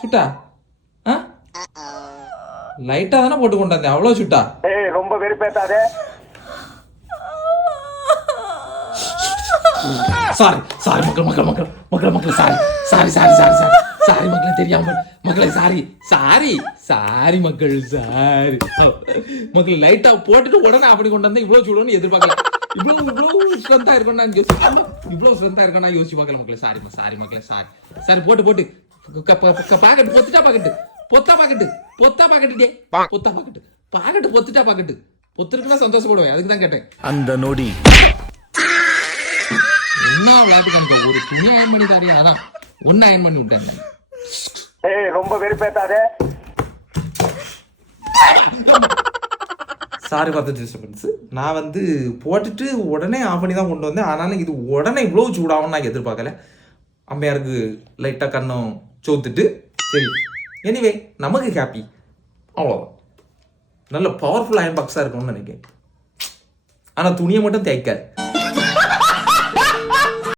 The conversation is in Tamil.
சுட்டா? ஆ? லைட்டாக தானே போட்டு கொண்டாந்தேன் அவ்வளோ சுட்டா? ஏய் ரொம்ப வெறுப்பேத்தாதே. சாரி சாரி மக்கள் மக்கள் மக்கள் மக்கள் மக்கள் sorry sorry sorry sorry sorry sorry மக்களே தெரியாம மக்களே சாரி சாரி சாரி மக்கள் சாரி மக்கள் லைட்டா போட்டுட்டு உடனே அப்படி கொண்டு வந்தா இவ்வளவு சுடுன்னு எதிர்பார்க்கல. இவ்வளவு இவ்வளவு ஸ்ட்ரென்த்தா இருக்கும் நான் யோசிச்சு இவ்வளவு ஸ்ட்ரென்த்தா இருக்கும் நான் யோசிச்சு பார்க்கல மக்களே. சாரி சாரி மக்களே சாரி சாரி போட்டு போட்டு. பாக்கெட்டு பொத்துட்டா பாக்கெட்டு. பொத்தா பாக்கெட்டு. பொத்தா பாக்கெட்டு டே. பொத்தா பாக்கெட்டு. பாக்கெட்டு பொத்துட்டா பாக்கெட்டு. பொத்துருக்குன்னா சந்தோஷப்படுவேன். அதுக்கு தான் கேட்டேன். அந்த நொடி. என்ன விளையாட்டு கணக்கு ஒரு துணி அயன் பண்ணி தாரியா அதான். ஒன்னு அயன் பண்ணி விட்டாங்க ஏய் ரொம்ப வெறுப்பேத்தாதே. சாரி பார்த்து டிஸ்டர்பன்ஸ் நான் வந்து போட்டுட்டு உடனே ஆஃப் பண்ணி தான் கொண்டு வந்தேன். ஆனாலும் இது உடனே இவ்வளோ சூடாகும்னு நான் எதிர்பார்க்கல. அம்மையாருக்கு லைட்டாக கண்ணும் சோத்துட்டு சரி. எனிவே நமக்கு ஹாப்பி அவ்வளோதான் நல்ல பவர்ஃபுல் அயன் பாக்ஸாக இருக்கணும்னு நினைக்கிறேன். ஆனால் துணியை மட்டும் தேய்க்காது.